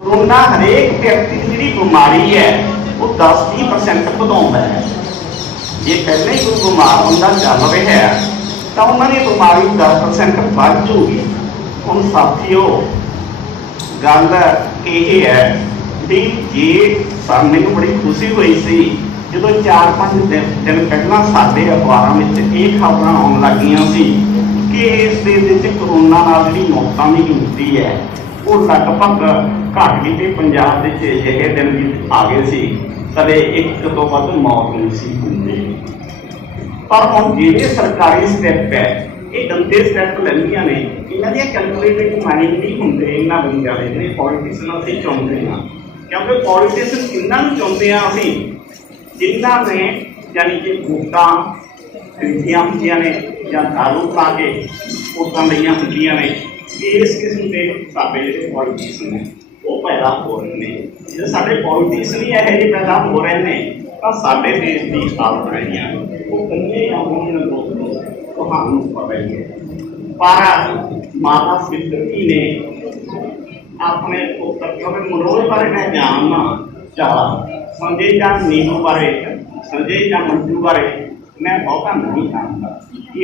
Corona हरेक व्यक्ति की जी बीमारी है वो 10-20% ਵਧਾਉਂਦਾ है। जे पहले ही कोई बीमार बंदा चल रहा है तो उन्होंने बीमारी 10% बढ़ जूगी। हम साथियों गल ये है भी जे मैनू बड़ी खुशी हुई सी जो 4-5 दिन पहला साडे अखबारों में ये खबर आउण लगियां सी कि इस देश कोरोना नाल जिहड़ी मौतां दी गिनती है वो लगभग घट गई थी। पंजाब अजिहे दिन भी आ गए सी कदे एक तो वध मौत नहीं सी हुंदी। पर हुण जिहड़े सरकारी स्टैप है ये गंदे स्टैप लैंदियां ने इन्हां दी कैलकुलेटेड माइंड नहीं हुंदे। इन्हां बंदियां दे जिहड़े पॉलिटिशियन असीं चाहुंदे हां क्योंकि पॉलिटिशियन इन्हां नूं चाहुंदे हां असीं जिन्हां ने यानी कि वोटां खरीदियां हुंदियां ने जां दारू पा के वोटां लईआं हुंदियां ने। इस किस्म के साडे जिहड़े पॉलिटिशियन ने वो पैदा हो रहे हैं। जो साडे पॉलिटिशियन ही यह जी पैदा हो रहे हैं तो साडे देश की हालत रही वो कन्ने आउणगीआं दोस्तों तुहानूं पता ही है। पर माता सिद्धि ने अपने पुत्र क्योंकि मनोज बारे मैं जानना चाहा संजय जां नीनू बारे संजय जां मंजू बारे मैं बहुता नहीं जानता।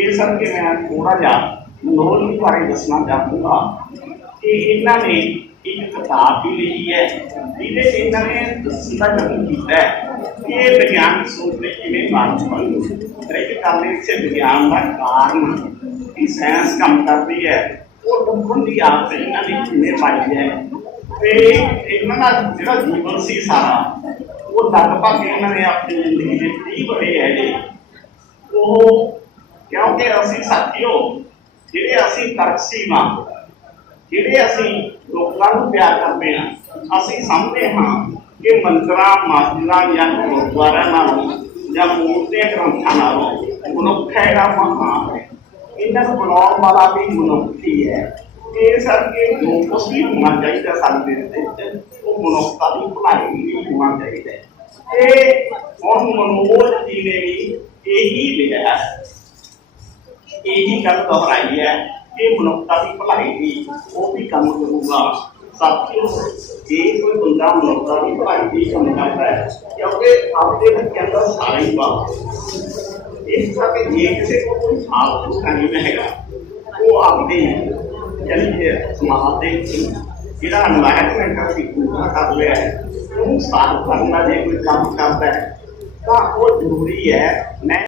इस करके मैं थोड़ा जा मनोज बारे दसना चाहूँगा कि इन्होंने एक किताब भी लिखी है जिसे इन्होंने दसने का यत्न किया कि ये विज्ञान की सोच में किमें बात बनी। हर एक गल इसे विज्ञान का कारण कि साइंस काम करती है वो लुभण की आदत इन्होंने किमें पाई है। तो इन्होंने जो जीवन से सारा वो लगभग इन्होंने अपनी जिंदगी के 30 बड़े है जी वो क्योंकि असी साथियों जिहड़े असी तरकसीवां जिहड़े असी लोकां नूं प्यार करते हैं असी समझते हाँ कि मंदिरां मस्जिदां जां गुरुद्वारा नालों जां मूर्तियां ग्रंथां नालों मनुख हैगा महान है। इन्हां नूं बनाउण वाला भी मनुख ही है। इस करके जो कुछ भी होना चाहिए साडे देश वो मनुखता की भलाई भी होना चाहिए। हुण मनोज जी ने भी यही लिखा है यही गल दोहराई है कि मनुखता की भलाई भी वो भी काम करूँगा। साथियों जे कोई बंदा मनुखता की भलाई भी काम करता है क्योंकि आपके बच्चों का सारा ही बात इस करके जे किसी को कोई फालतू नहीं रहेगा वो आपने यानी कि समाज के जिहड़ा एनवायरनमेंट असीं पूरा कर लिया है उन्होंने साफ करना जो कोई काम करता है तो वो जरूरी है। मैं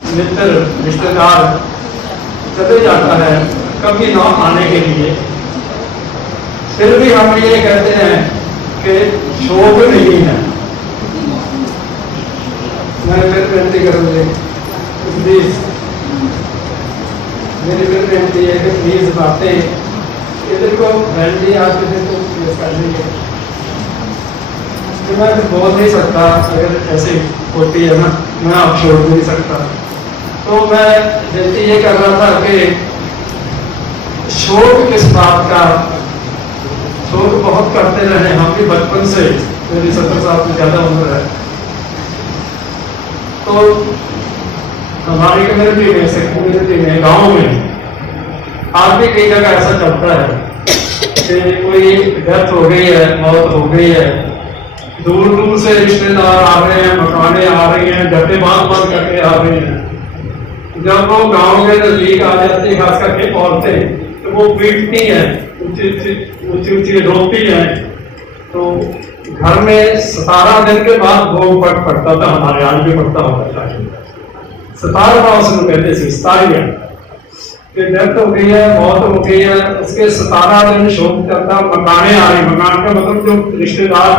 मित्र रिश्तेदार चले जाता है कभी ना आने के लिए फिर भी हम ये कहते हैं कि शोक नहीं है। मैं फिर विनती करूँगी प्लीज मेरी फिर विनती है कि प्लीज बातें इधर को फ्रेंडली आप इधर को प्लीज कर लीजिए कि मैं बोल नहीं सकता अगर ऐसी होती है ना मैं आप छोड़ नहीं सकता। तो मैं विनती ये कर रहा था कि शोक किस बात का शोक बहुत करते रहे हम भी बचपन से मेरी 70 साल से ज़्यादा उम्र है। तो हमारी कम्युनिटी में कम्युनिटी में गाँव में आज भी कई जगह ऐसा चलता है कि कोई डेथ हो गई है मौत हो गई है दूर दूर से रिश्तेदार आ रहे हैं मकाने आ रही हैं डब्बे बांध करके आ रहे हैं। जब वो गांव के नजदीक आ जाती है खास करके औरतें तो वो पीटती हैं ऊंची ऊंची रोती हैं। तो घर में 17 दिन के बाद भोग पड़ता था हमारे आज भी पड़ता होता था 17वां उसको कहते थे 17 कि डेथ हो गई है मौत हो गई है उसके 17 दिन शोक चलता। मकाने आ रही मकान का मतलब जो रिश्तेदार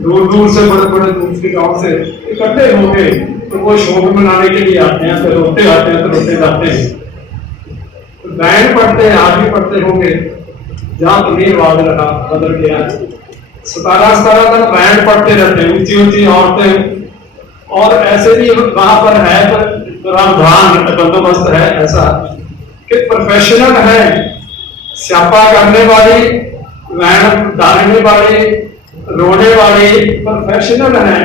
दूर दूर से बड़े बड़े दूसरे गांव से इकट्ठे हो गए तो वो शोक मनाने के लिए आते हैं फिर रोते आते हैं तो रोते जाते हैं। तो बैंड पढ़ते हैं आज भी पढ़ते होंगे जहाँ तमीर वाद रहा बदल गया 17 दिन बैंड पढ़ते रहते हैं ऊंची ऊंची औरतें। और ऐसे भी वहां पर है प्रावधान बंदोबस्त है ऐसा कि प्रोफेशनल है स्यापा करने वाली बैंड डालने वाली रोने वाली प्रोफेशनल है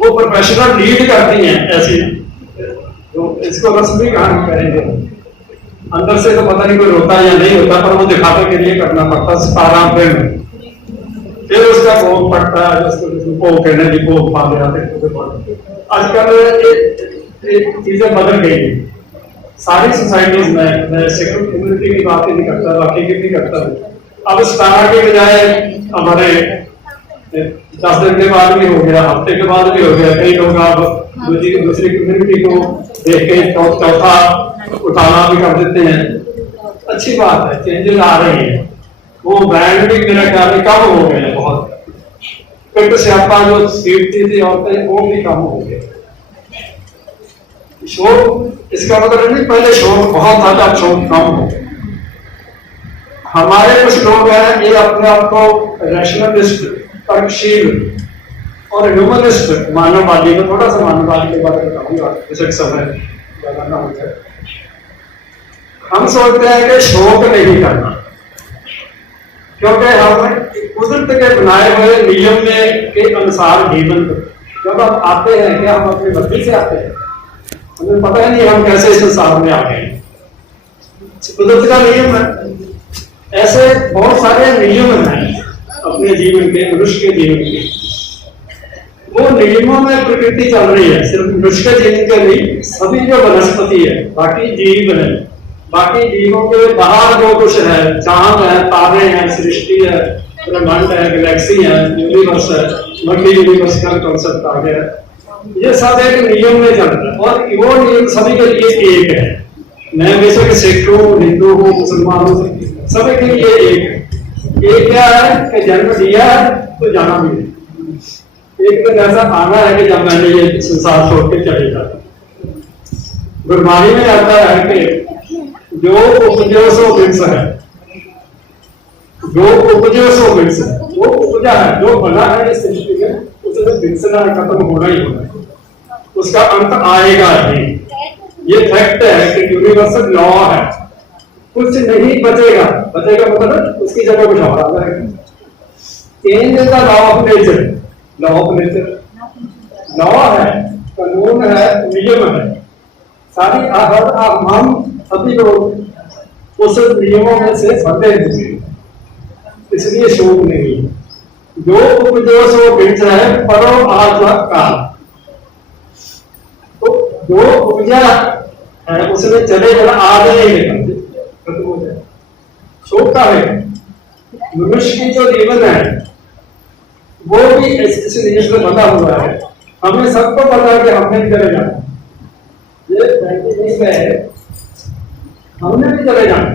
वो प्रोफेशनल लीड करती हैं ऐसी तो इसको रस्मी कहानी करेंगे। अंदर से तो पता नहीं कोई रोता या नहीं होता, पर वो दिखावे के लिए करना पड़ता 17 अप्रैल में। फिर उसका भोग पड़ता है, उसको भोग कहने की भोग पा गया। आजकल ये चीजें बदल गई हैं सारी सोसाइटीज में। मैं सेक्युलर कम्युनिटी की बात ही नहीं करता, बाकी की नहीं करता। अब 17 के बजाय हमारे 10 दिन के बाद भी हो गया, हफ्ते के बाद भी हो गया। कई लोग अब दूसरी कम्युनिटी को देख के चौथा उठाना भी कर देते हैं। अच्छी बात है, चेंजेस आ रही है। वो ब्रांड भी मेरा ख्याल में कम हो गए हैं बहुत। पेट स्यापा जो सीटती थी औरतें, वो भी कम हो गए। शोर इसका मतलब नहीं पहले शोर बहुत था, अब शोर कम हो गया। हमारे कुछ लोग हैं ये अपने आप को रैशनलिस्ट, तर्कशील और ह्यूमनिस्ट मानववादी, में थोड़ा सा मानववादी के बारे में कहूंगा जैसे समय ज्यादा ना हो जाए। हम सोचते हैं कि शोक नहीं करना, क्योंकि हम कुदरत के बनाए हुए नियम के अनुसार जीवन, जब हम आते हैं क्या हम अपनी मर्जी से आते हैं? हमें पता ही नहीं हम कैसे इस संसार में आ गए। कुदरत का नियम है। ऐसे बहुत सारे नियम हैं अपने जीवन के, मनुष्य के जीवन के। वो नियमों में प्रकृति चल रही है, सिर्फ मनुष्य के जीवन के नहीं, सभी जो वनस्पति है, बाकी जीव है, बाकी जीवों के बाहर जो कुछ है, चांद है, तारे हैं, सृष्टि है, ब्रह्मांड है, गैलेक्सी है, यूनिवर्स है, मल्टी यूनिवर्स का कॉन्सेप्ट आ गया। ये सब एक नियम में चल रहा है और वो नियम सभी के लिए एक है। मैं बेशक सिख हूँ, हिंदू हूँ, मुसलमान हूँ, सभी के लिए एक है। एक क्या है कि जन्म दिया है तो जाना भी है। एक दिन ऐसा आना है कि जब मैंने ये संसार छोड़ के चले जाता। गुरबाणी में आता है कि जो उपजो सो वृक्ष है, जो उपजो सो वृक्ष है, वो उपजा है, जो बना है इस सृष्टि में, उसमें वृक्षना खत्म होना ही होना है, उसका अंत आएगा ही। ये फैक्ट है कि यूनिवर्सल लॉ है, कुछ नहीं बचेगा। बचेगा मतलब उसकी जगह कुछ और आ जाएगा। Change is the law of nature. Law of nature law है, कानून है, नियम है। सारी हम सभी लोग उस नियमों में से बंधे हुए, इसलिए शोक नहीं। जो उपजो सो वृक्ष है, परो आज का। तो जो उपजा है उसमें चले जाना, आज नहीं निकलते, खत्म हो जाए। शोक का है मनुष्य की जो जीवन है वो भी इस नियम से बंधा हुआ है। हमें सबको पता है कि हमने भी चले जाना, ये नहीं है, हमने भी चले जाना।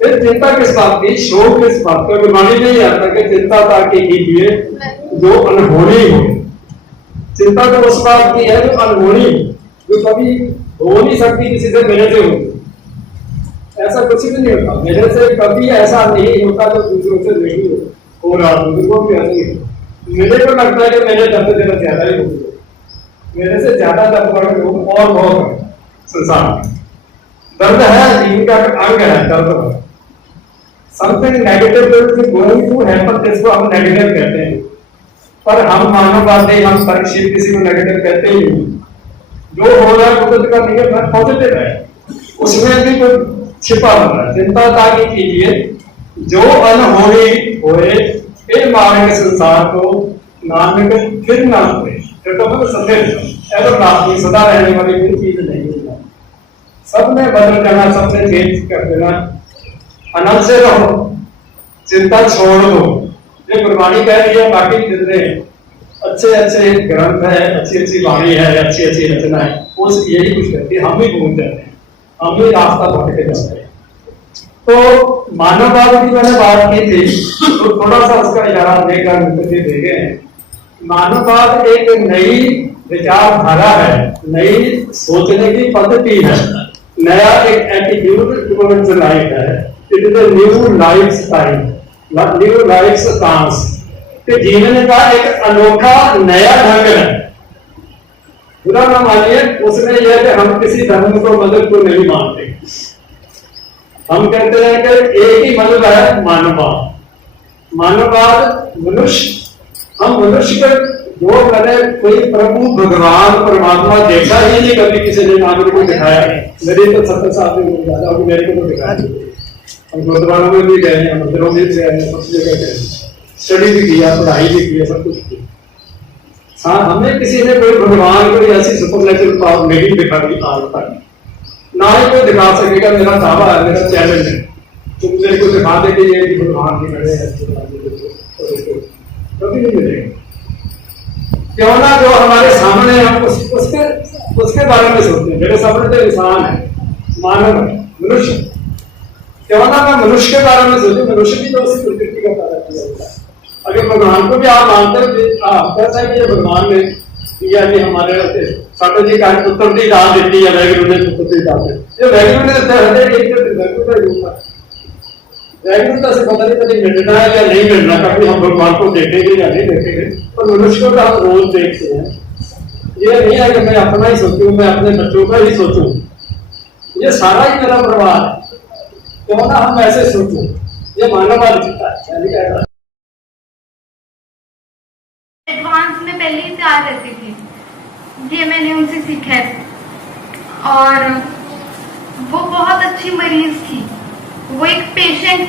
फिर चिंता किस बात की, शोक किस बात का? बीमारी नहीं आता कि चिंता ताकि कीजिए जो अनहोनी हो। चिंता तो उस बात की है जो अनहोनी, जो कभी हो नहीं सकती, किसी से मेरे से होती। ऐसा कुछ भी नहीं होता, मेरे से कभी ऐसा नहीं होता जो दूसरों से नहीं हो रहा। दूसरों भी ऐसा नहीं। मेरे को लगता है कि मेरे दर्द देना ज्यादा ही होती है, मेरे से ज्यादा दर्द वाले लोग और बहुत संसार में। दर्द है, जीवन का अंग है दर्द। Something negative going to happen, जिसको हम नेगेटिव कहते हैं, पर हम मानववादी, हम तर्कशील किसी को नेगेटिव कहते ही नहीं। जो हो रहा है कुदरत का नियम है, पॉजिटिव है, उसमें भी कोई छिपा हुआ है। चिंता ताकि कीजिए जो अनहोनी होए, फिर मारेंगे संसार को, नानक फिर ना हुए। फिर तो मतलब सफेद एवरलास्टिंग, सदा रहने वाली कोई चीज नहीं है। सबने बदल जाना, सबने चेंज कर देना। अनंत से रहो, चिंता छोड़ दो। ये गुरबाणी कह रही है, बाकी जितने अच्छे अच्छे ग्रंथ है, अच्छी अच्छी वाणी है, अच्छी अच्छी रचना है, वो यही कुछ करती है। हम ही भूल जाते हैं, हम ही रास्ता भटक के जाते हैं। तो मानववाद की मैंने बात की थी, तो थोड़ा सा उसका इशारा देकर देखे हैं। मानववाद एक नई विचारधारा है, नई सोचने की पद्धति है, नया एक एटीट्यूड टुवर्ड्स लाइफ है। It is a new life style, new life stance. कि जीवन का एक अनोखा नया ढंग है। बुरा ना मानिए, उसमें यह कि हम किसी धर्म को मदद को नहीं मानते। हम कहते हैं कि एक ही मतलब है मानववाद। मानववाद मनुष्य, हम मनुष्य जो मैंने कोई प्रभु भगवान परमात्मा देखा ही नहीं कभी किसी ने ना मेरे को दिखाया। मेरी तो 70 साल में ज्यादा होगी, मेरे को तो दिखाया। हम गुरुद्वारों में भी गए हैं, मंदिरों में भी गए हैं, सब जगह गए, स्टडी भी किया, पढ़ाई भी की, सब कुछ किया। हाँ, हमें किसी ने कोई भगवान कोई ऐसी सुपरनेचुरल पावर नहीं दिखाई आज तक, ना ही कोई दिखा सकेगा। मेरा दावा है, मेरा चैलेंज है, तुम मेरे को दिखा दे कि ये भगवान की खड़े हैं, कभी नहीं मिलेगा। क्यों ना जो हमारे सामने हम उसके बारे में सोचते हैं। मेरे सामने तो इंसान है, मानव है, मनुष्य। क्यों ना मैं मनुष्य के बारे में सोचूं, मनुष्य भी तो उसी प्रकृति का पैदा किया होता है। अगर भगवान को भी आप मानते हो, आप कहते हैं कि ये भगवान ने दिया कि हमारे साटो जी का पुत्र की दान देती है, वैगुरु ने पुत्र की दान देती है। वैगुरु ने वैगुरु का से पता नहीं कभी मिलना है या नहीं मिलना, कभी हम भगवान को देखेंगे या नहीं देखेंगे, पर मनुष्य को हम रोज देखते हैं। ये नहीं है कि मैं अपना ही सोचूं, मैं अपने बच्चों का ही सोचूं, ये सारा ही मेरा परिवार है। क्यों ना हम ऐसे सोचूं, ये मानववादिता है। एडवांस में पहले ही तैयार रहती थी, ये मैंने उनसे सीखा है। और वो बहुत अच्छी मरीज थी, वो एक पेशेंट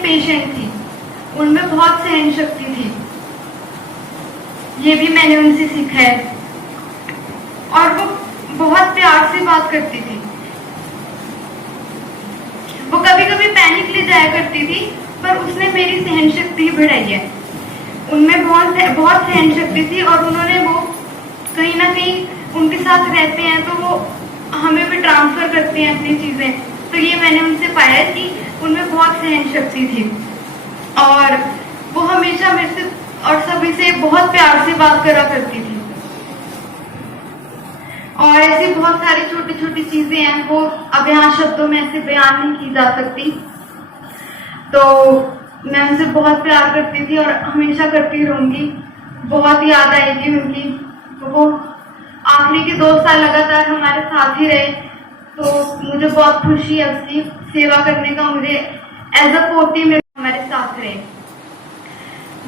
थी, उनमें बहुत सहन शक्ति थी, ये भी मैंने उनसे सीखा है। और वो बहुत प्यार से बात करती थी। वो कभी कभी पैनिक ले जाया करती थी, पर उसने मेरी सहन शक्ति बढ़ाई है। उनमें बहुत सहन शक्ति थी, और उन्होंने वो कहीं ना कहीं उनके साथ रहते हैं तो वो हमें भी ट्रांसफर करते हैं अपनी चीजें। तो ये मैंने उनसे पाया कि उनमें बहुत सहन शक्ति थी, और वो हमेशा मेरे से और सभी से बहुत प्यार से बात करा करती थी। और ऐसी बहुत सारी छोटी छोटी चीजें हैं, वो अब यहाँ शब्दों में ऐसे बयान नहीं की जा सकती। तो मैं उनसे बहुत प्यार करती थी और हमेशा करती रहूंगी। बहुत याद आएगी उनकी। तो वो आखिरी के 2 साल लगातार हमारे साथ ही रहे, तो मुझे बहुत खुशी है उसकी सेवा करने का। मुझे एज अ पोती में हमारे साथ रहे,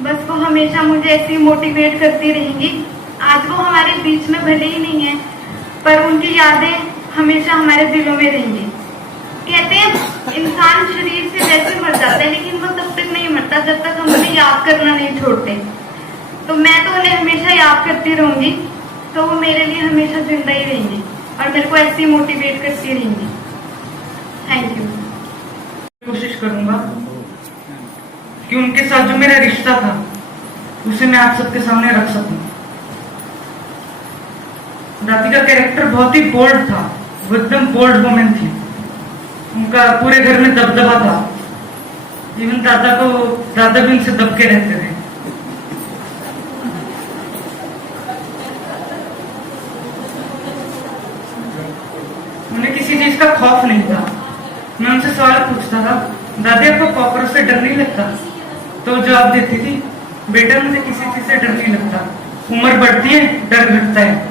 बस वो हमेशा मुझे ऐसे मोटिवेट करती रहेंगी। आज वो हमारे बीच में भले ही नहीं है, पर उनकी यादें हमेशा हमारे दिलों में रहेंगी। कहते हैं इंसान शरीर से वैसे मर जाता है, लेकिन वो तब तक नहीं मरता जब तक हम उन्हें याद करना नहीं छोड़ते। तो मैं तो उन्हें हमेशा याद करती रहूंगी, तो वो मेरे लिए हमेशा जिंदा ही रहेंगी और मेरे को ऐसे ही मोटिवेट करती रहेंगी। Thank you. कोशिश करूंगा कि उनके साथ जो मेरा रिश्ता था उसे मैं आप सबके सामने रख सकूं। दादी का कैरेक्टर बहुत ही बोल्ड था, वो एकदम बोल्ड वुमेन थी। उनका पूरे घर में दबदबा था। इवन दादा भी उनसे दब के रहते थे। उन्हें किसी चीज का खौफ नहीं था। मैं उनसे सवाल पूछता था, दादी आपको कॉकरोच से डर नहीं लगता? तो जवाब देती थी, बेटा मुझे किसी चीज से डर नहीं लगता, उम्र बढ़ती है डर घटता है।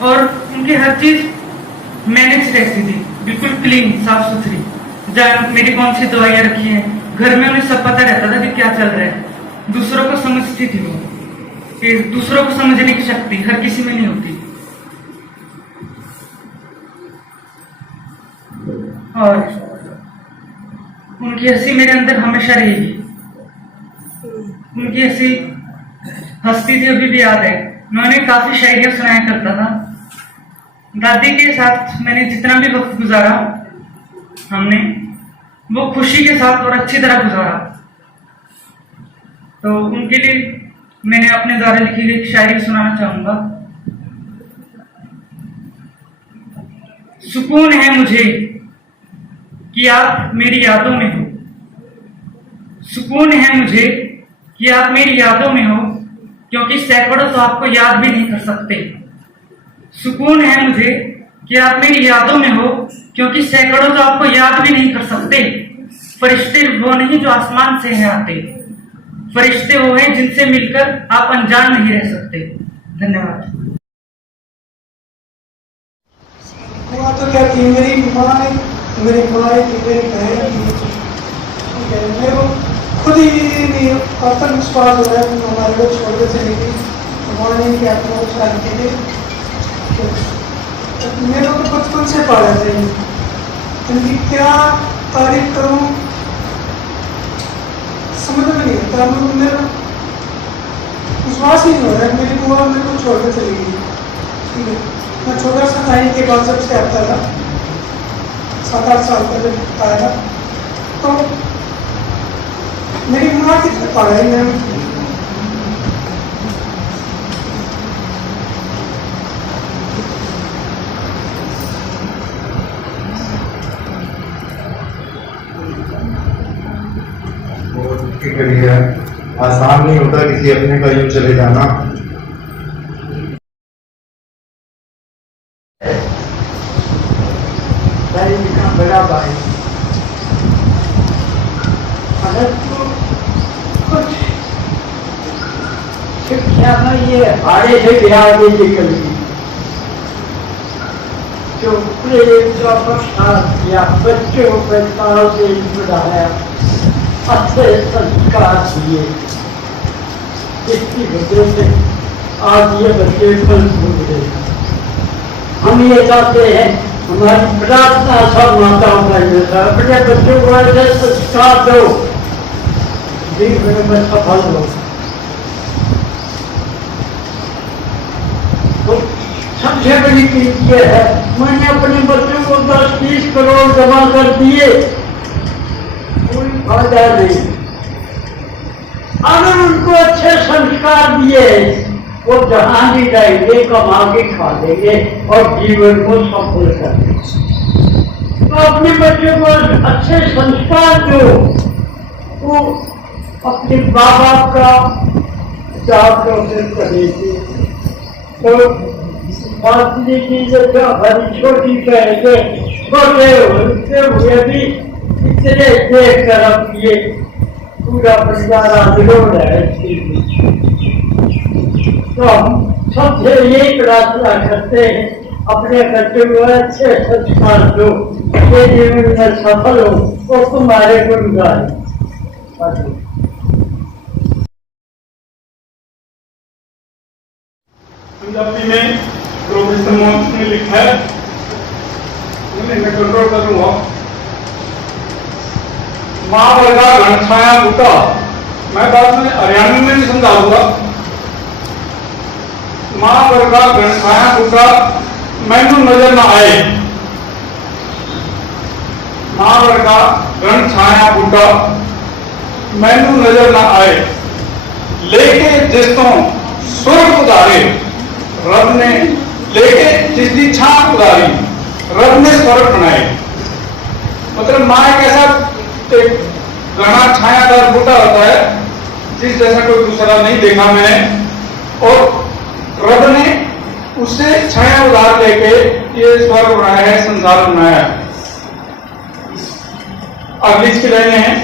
और उनकी हर चीज मैनेज रहती थी, बिल्कुल क्लीन, साफ सुथरी। जहाँ मेरी कौन सी दवाइयाँ रखी हैं, घर में उन्हें सब पता रहता था कि क्या चल रहा है। दूसरों को समझती थी वो, कि दूसरों को समझने की शक्ति हर किसी में नहीं होती। और उनकी हंसी मेरे अंदर हमेशा रहेगी। उनकी हंसी हंसती थी, अभी भी याद है। मैं उन्हें काफी शायरियां सुनाया करता था। दादी के साथ मैंने जितना भी वक्त गुजारा, हमने वो खुशी के साथ और अच्छी तरह गुजारा। तो उनके लिए मैंने अपने द्वारा लिखी हुई एक शायरी सुनाना चाहूंगा। सुकून है मुझे कि आप मेरी यादों में हो। सुकून है मुझे कि आप मेरी यादों में हो, क्योंकि सैकड़ों तो आपको याद भी नहीं कर सकते। सुकून है मुझे कि आप मेरी यादों में हो, क्योंकि सैकड़ों तो आपको याद भी नहीं कर सकते। फरिश्ते वो नहीं जो आसमान से हैं आते, फरिश्ते वो हैं जिनसे मिलकर आप अनजान नहीं रह सकते। धन्यवाद। हुआ तो क्या कि मेरी माँ ने मेरी बहन मेरे को खुद ही नहीं आत्मविश्वास हो रहा है, हमारे लोग छोड़ के चली गई। भगवान ने क्या अपना उच्चार के लिए मेरे को तो बचपन से पाला था इनकी क्या तारीफ करूं समझ में नहीं आता। मेरा विश्वास ही नहीं हो रहा है। मेरी बुआ मेरे को छोड़कर चली गई, ठीक है। मैं छोटा सा था, इनके बाद जब से आता था 7-8 साल का जब आया था, तो मेरी माँ की तरफ आ गई। मैं करिए आसान नहीं होता किसी अपने का यूं चले जाना। बड़ा भाई तो कुछ शिक्षा में ये भाड़े से बिहार में निकल गई, जो प्रेम का प्रसाद किया, बच्चों को ताल से पढ़ाया, अच्छे संस्कार दिए, इसकी वजह से आज ये बच्चे फल फूल रहे हैं। हम ये चाहते हैं, हमारी प्रार्थना सब माताओं का ये था, अपने बच्चों को ऐसे संस्कार दो जीवन में सफल हो। तो सबसे बड़ी चीज ये है, मैंने अपने बच्चों को 10-20 करोड़ जमा कर दिए, कोई फायदा नहीं। अगर उनको अच्छे संस्कार दिए वो जहां भी जाएंगे कमा के खा लेंगे और जीवन को सफल कर देंगे। तो अपने बच्चों को अच्छे संस्कार दो, वो अपने माँ बाप का जागरूक करेंगे। तो बात की जब हमारी छोटी कहेंगे छोटे होते हुए भी इतने देख कर अब ये पूरा परिवार आंदोलन है इसके बीच। तो हम सबसे यही प्रार्थना करते हैं, अपने बच्चों को अच्छे संस्कार दो, ये जीवन में सफल हो वो तुम्हारे गुण गाए। पंजाबी में प्रोफेसर मोहम्मद ने लिखा है, मैं कंट्रोल करूंगा। माँ वर्गा घन छाया बूटा, मैं बात में हरियाणवी में भी समझाऊंगा। माँ वर्गा घन छाया बूटा मैनू नजर न आए, माँ वर्गा घन छाया बूटा मैनू नजर न आए, लेके जिस तो सुर उधारे रब ने, लेके जिसकी छाप उधारी रब ने स्वर्ग बनाए। मतलब माँ एक ऐसा एक घना छायादार बूटा होता है जिस जैसा कोई दूसरा नहीं देखा मैंने, और रब ने उससे छाया उधार लेके ये स्वर्ग बनाया है, संसार बनाया है। अगली इसकी लाइनें हैं,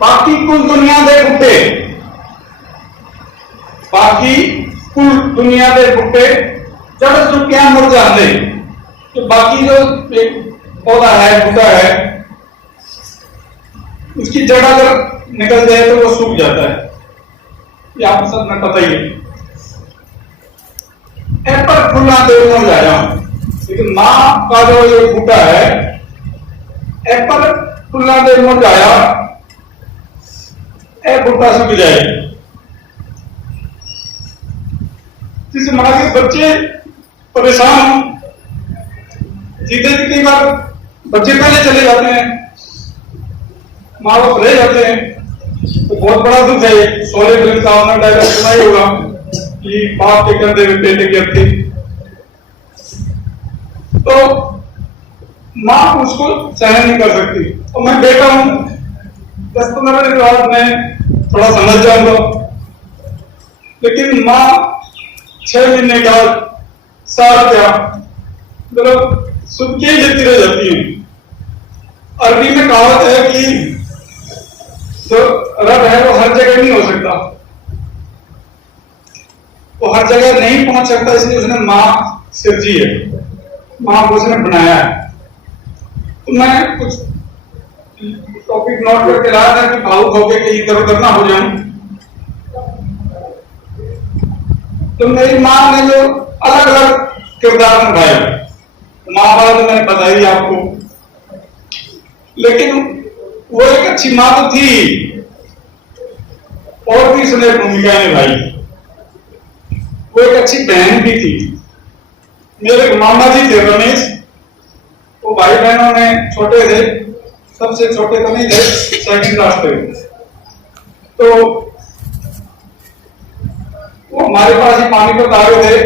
बाकी कुल दुनिया दे बूटे, बाकी कुल दुनिया दे बूटे जड़ चुकिया मुड़ जाते। तो बाकी जो एक पौधा है, बूटा है, उसकी जड़ अगर निकल जाए तो वो सूख जाता है, ये आपको सब में पता ही है। एप्पल फुला दे मुड़ जाया, लेकिन माँ का जो ये बूटा है, एप्पल फुला दे मुड़ जाया, ए बूटा सूख जाए। जिस माँ के बच्चे परेशान हो, जीते जी कई बार बच्चे पहले चले जाते हैं, माँ बाप रह जाते हैं, तो बहुत बड़ा दुख है। सोले फिल्म का आपने डायलॉग सुना ही होगा कि बाप के कंधे में बेटे की अर्थी, तो माँ उसको सहन नहीं कर सकती। तो मैं बेटा हूं, 10-15 दिन बाद मैं थोड़ा समझ जाऊंगा, लेकिन माँ 6 महीने का साल क्या मतलब सुख के ही लेती रह जाती है। अरबी में कहावत है कि जो रब है वो हर जगह नहीं हो सकता, वो हर जगह नहीं पहुंच सकता, इसलिए उसने माँ सिरजी है, माँ को उसने बनाया है। तो मैं कुछ टॉपिक नोट करके रहा था कि भावुक होकर कहीं इधर उधर ना हो जाऊं। तो मेरी माँ ने जो अलग अलग किरदार निभाया, महाभारत में मैंने बताई आपको, लेकिन वो एक अच्छी माँ तो थी और भी उसने भूमिका निभाई। वो एक अच्छी बहन भी थी। मेरे मामा जी थे रमेश, वो भाई बहनों में छोटे थे, सबसे छोटे तो नहीं थे, सेकंड क्लास पे। तो वो हमारे पास ही पानी को तारे थे,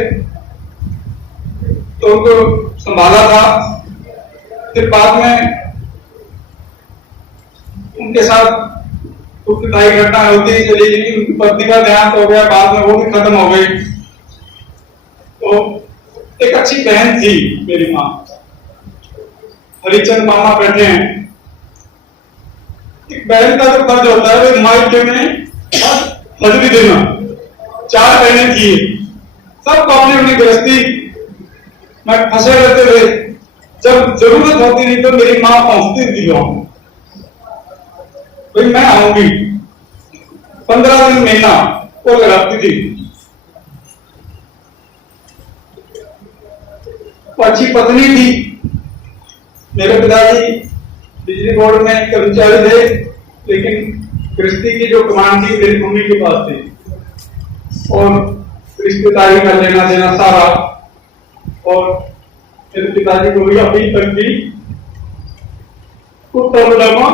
तो उनको संभाला था। फिर बाद में उनके साथ दुखदायी घटना होती चली गई, उनकी पत्नी का देहांत हो गया, बाद में वो भी खत्म हो गई। तो एक अच्छी बहन थी मेरी माँ। हरिचंद मामा बैठे हैं। एक बहन का जो फर्ज होता है मायके में हाजिरी देना। 4 बहनें थी, सब अपनी अपनी गृहस्थी में फंसे रहते थे। जब जरूरत होती थी तो मेरी माँ पहुंचती थी गाँव, भाई मैं आऊंगी। 15 दिन महीना वो लगाती थी। अच्छी पत्नी थी। मेरे पिताजी बिजली बोर्ड में कर्मचारी थे, लेकिन गृहस्थी की जो कमांड थी मेरी मम्मी के पास थी, और रिश्तेदारी का लेना देना सारा। और मेरे पिताजी को भी अभी तक भी कुत्ता पजामा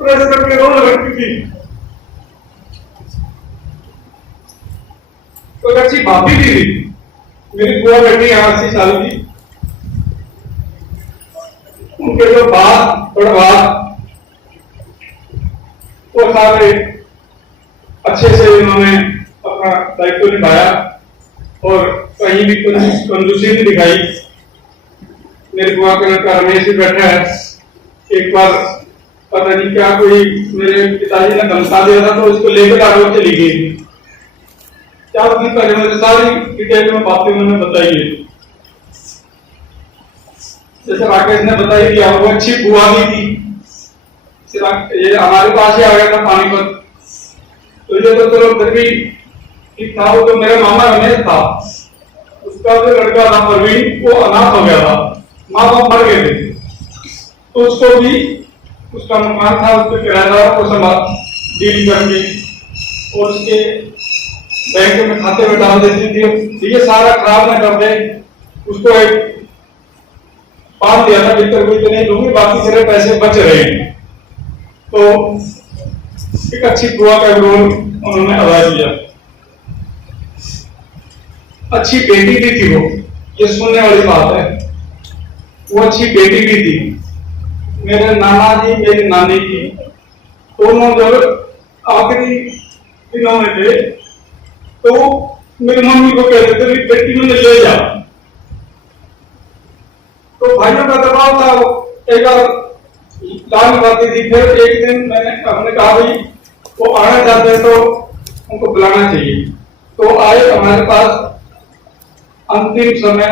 प्रेस करके रोज रखती थी। तो अच्छी भाभी भी थी। मेरी बुआ बेटी 80 साल की, उनके जो बात बड़वा वो सारे अच्छे से उन्होंने अपना दायित्व निभाया और कहीं भी कंजूसी नहीं दिखाई। मेरे बुआ का लड़का रमेश भी बैठा है। एक बार पता नहीं क्या कोई मेरे पिताजी ने धमका दिया था, तो उसको लेकर आगे चली गई। 4 दिन पहले मुझे सारी डिटेल में बातें उन्होंने बताई है। जैसे राकेश ने बताई कि वो अच्छी बुआ भी थी। ये हमारे पास ही आ गया था पानीपत, तो ये तो चलो फिर भी ठीक था। वो तो मेरा मामा रमेश था, उसका जो लड़का था परवीन, वो अनाथ हो गया था, माँ बाप मर गए थे। तो उसको भी उसका मकान था, उसके किराएदार को संभाल डील करके और उसके बैंक में खाते में डाल देती थी। ये सारा खराब न कर दे, उसको एक बात दिया था भीतर कोई नहीं दूंगी, बाकी सारे पैसे बच रहे हैं। तो एक अच्छी बुआ का रोल उन्होंने अदा किया। अच्छी बेटी भी थी वो, ये सुनने वाली बात है। वो अच्छी बेटी भी थी। मेरे नाना जी मेरी नानी की दोनों जब आखिरी दिनों में थे, तो मेरी मम्मी को कहते थे बेटी मैंने ले जा। तो भाइयों का दबाव था, एक बार लाल बाती थी। फिर एक दिन हमने कहा भाई वो आना चाहते हैं तो उनको बुलाना चाहिए। तो आए हमारे पास। अंतिम समय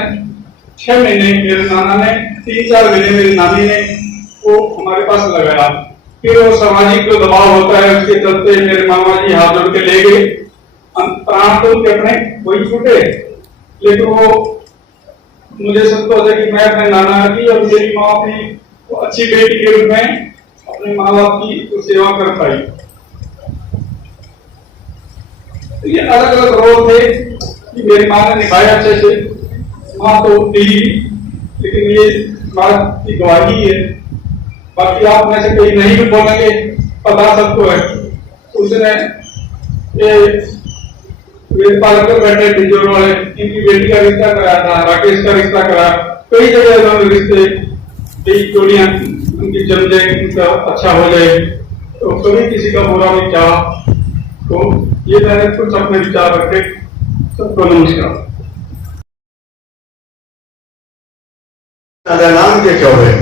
6 महीने मेरे नाना ने, 3-4 महीने मेरी नानी ने वो हमारे पास लगाया। फिर वो सामाजिक जो दबाव होता है उसके चलते मेरे मामा जी हाथ जोड़ के ले गए। प्राण तो उनके अपने वही छूटे, लेकिन वो मुझे संतोष है कि मैं अपने नाना की और मेरी माँ की अच्छी बेटी के रूप में अपने माँ बाप की तो सेवा कर पाई। तो ये अलग अलग रोल थे कि मेरी माँ ने निभाया अच्छे से। माँ तो थी, लेकिन ये बात की गवाही है। बाकी आप में से कहीं नहीं भी बोलेंगे, पता सबको है। उसने पालक पर बैठे टिजोर वाले, इनकी बेटी का रिश्ता कराया था, राकेश का रिश्ता कराया। कई जगह उन्होंने रिश्ते, कई जोड़ियां उनकी जम जाए, उनका अच्छा हो जाए, तो कभी किसी का बुरा नहीं चाहा। तो ये मैंने कुछ अपने विचार रखे। सबको नमस्कार। नाम के क्यों है,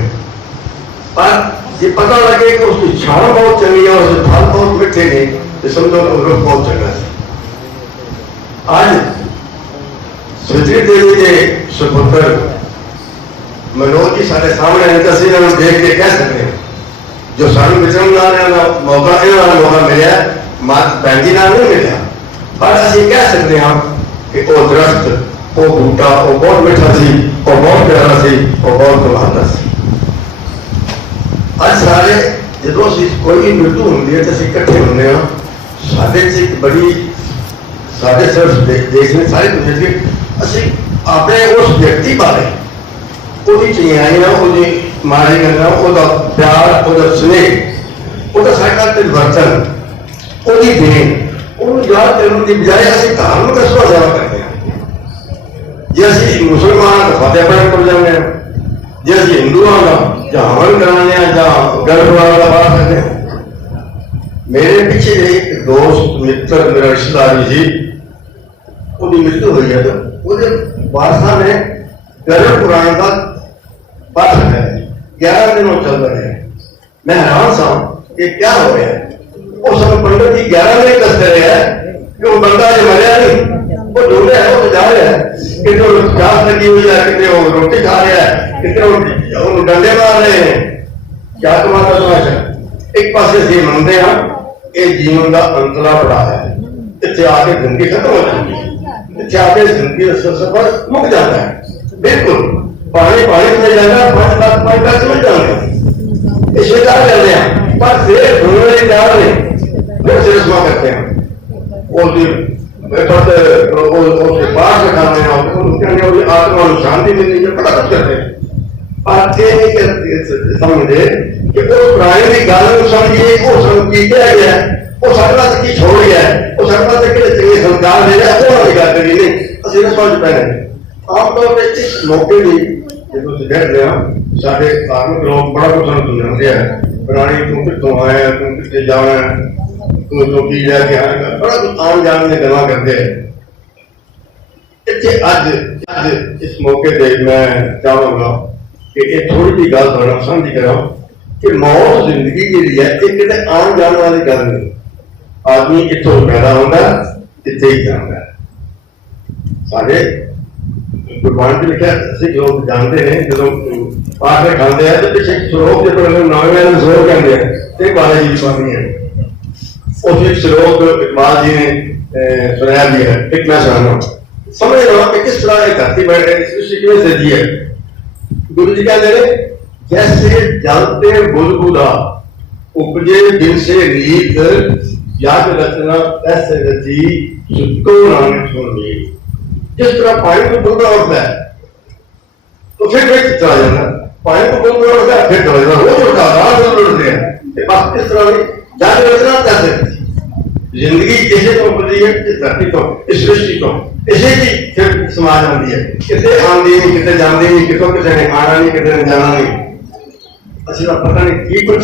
पर ये पता लगे कि उसकी छाल बहुत चली है और उसके फल बहुत मीठे नहीं, तो समझो उनको बहुत चंगा है। आज सुधरी देवी के सुपुत्र मनोज जी सारे सामने तस्वीर में देख के कह सकते हैं, जो सानू विचरण मौका मिला, मात भैन जी नहीं मिला, पर असं कह सकते हैं कि वो दरख्त, वो बूटा, वो बहुत मीठा सी, वो बहुत प्यारा सी, वो बहुत कमांदा सी। आज सारे जो कोई भी मृत्यु होंगी है तो असं इकट्ठे होंगे हाँ, साढ़े च एक बड़ी साढ़े सिर्फ देश में सारी दुनिया के असं अपने उस व्यक्ति बारे ਉਹਦੀ ਚਿੰਗਾਈਆਂ, ਉਹਦੀ ਮਾੜੀ ਗੱਲਾਂ, ਉਹਦਾ ਪਿਆਰ, ਉਹਦਾ ਸਨੇਹ, ਉਹਦਾ ਸਾਡਾ ਤੇ ਵਰਤਨ, ਉਹਦੀ ਦੇਣ, ਉਹਨੂੰ ਯਾਦ ਕਰਨ ਦੀ ਬਜਾਏ ਅਸੀਂ ਧਾਰਮਿਕ ਰਸਮਾਂ ਜ਼ਿਆਦਾ ਕਰਦੇ ਹਾਂ। ਜੇ ਅਸੀਂ ਮੁਸਲਮਾਨ ਦਾ ਫਤਿਹ ਪੜ੍ਹਨ ਕਰ ਜਾਂਦੇ ਹਾਂ, ਜੇ ਅਸੀਂ ਹਿੰਦੂਆਂ ਦਾ ਜਾਂ ਹਵਨ ਕਰਾਉਂਦੇ ਹਾਂ ਜਾਂ ਗਰਭਵਾਲ ਦਾ ਬਾਹਰ ਕਰਦੇ ਹਾਂ। ਮੇਰੇ ਪਿੱਛੇ ਇੱਕ ਦੋਸਤ ਮਿੱਤਰ ਮੇਰਾ ਰਿਸ਼ਤੇਦਾਰ ਵੀ ਸੀ, ਉਹਦੀ ਮ੍ਰਿਤੂ ਹੋਈ ਹੈ ਤਾਂ ਉਹਦੇ ਵਾਰਸਾਂ ਨੇ ਗਰਭ ਪੁਰਾਣ ਦਾ पाठ है 11 दिन चल रहे हैं। मैं हैरान सा कि क्या हो रहा है। उस समय पंडित जी 11 दिन कसते रहे हैं कि वो बंदा जो मरिया नहीं, वो ढूंढ रहा है, वो जा रहा है, कितने वो प्यास लगी हुई है, कितने वो रोटी खा रहा है, कितने वो डंडे मार रहे हैं। क्या तुम्हारा समझ है? एक पास से मनते हैं ये जीवन का अंतला पड़ा है, इतने आके जिंदगी खत्म हो जाती है, इतने आके जिंदगी सफर मुक जाता है। बिल्कुल पानी पानी में जाना 5 लाख 5 लाख समझ जाएंगे, स्वीकार कर रहे हैं, पर फिर ढूंढने तैयार नहीं, फिर से रस्मा करते हैं। वो पास में खाने उनके आत्मा को शांति मिलनी है, बड़ा कुछ करते हैं। पर ये नहीं समझे कि वो पुराने की गल समझिए, वो समझी क्या गया, वो साढ़े पास की छोड़ गया, वो साढ़े पास के चंगे संस्कार दे रहा है, वो गल करी नहीं असं ना समझ पाए। आमतौर पर इस मौके की जो कह रहे हैं साढ़े धार्मिक लोग बड़ा कुछ समझाते हैं, पुरानी तू कितों आया, तू कितने जाना, तू चौकी लैके आएगा, बड़ा कुछ आन जान में गल्लां करते हैं। इतने अज इस मौके पर मैं चाहूँगा कि ये थोड़ी जी गल थोड़ा समझी करा कि मौत जिंदगी जी है, ये कितने आन जान वाली गल नहीं। आदमी इतों पैदा होता इतने ही जाता है। साढ़े गुरबाणी लिखा सिख लोग जानते हैं, जो पाठ में खाते हैं तो पिछले श्लोक के पहले नवे श्लोक कहते हैं, एक बाला जी स्वामी है, उस एक श्लोक इकबाल जी ने सुनाया भी है, एक मैं सुनाना समझ रहा कि किस तरह एक धरती बैठे सृष्टि से दी है। गुरु जी कहते हैं जैसे जलते बुलबुला उपजे दिन से रीत, याद रचना ऐसे रची सुको नानक सुन ली। जिस तरह पानी को बुलबुला उठता है तो फिर चला जाता है, पानी को बुलबुला उठता है फिर चला जाता है, रोज उठता है, रोज उठते हैं। बस इस तरह की जान रचना कैसे जिंदगी इसे तो बदली है, इस धरती को, इस सृष्टि को इसे की फिर समाज आती है, कितने आंदी नहीं, कितने जानते नहीं, कितों किसी ने आना नहीं, कितने ने जाना नहीं। असं पता नहीं की कुछ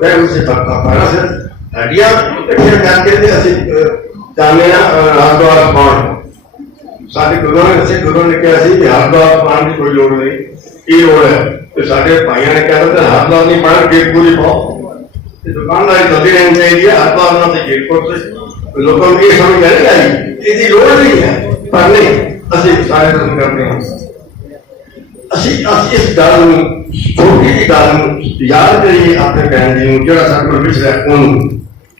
बैग से पहला से हड्डियां इकट्ठियां करके असं जाने हरिद्वार पान साढ़े गुरुओं ने दसे, गुरुओं ने कहा कि हरिद्वार पान की कोई लोड़ नहीं, की लोड़ है तो साढ़े भाइयों ने कहा था हरिद्वार नहीं पाना गेट पूरी पाओ। दुकानदारी चलती रहनी चाहिए, हरिद्वार से गेट पर लोगों की समझ नहीं आई, इसकी लोड़ नहीं है, पर नहीं असं सारे दर्शन करते हैं। असं इस गल छोटी जी गल याद करिए अपने भैन जी को, जो सारे को पिछड़ा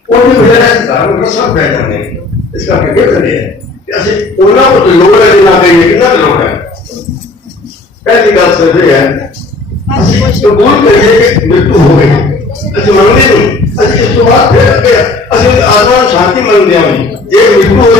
उन्होंने बजाय धार्मिक सब पै जाते हैं। इसका फिक्र करिए कि उन्होंने को लोड़ है ना करिए कितना लोड़ है। पहली गल सिर्फ यह है कबूल करिए कि मृत्यु हो गई, असं मनते नहीं, असं इस तो बाद फिर अगे असं आत्मा शांति मनते हैं जे मृत्यु हो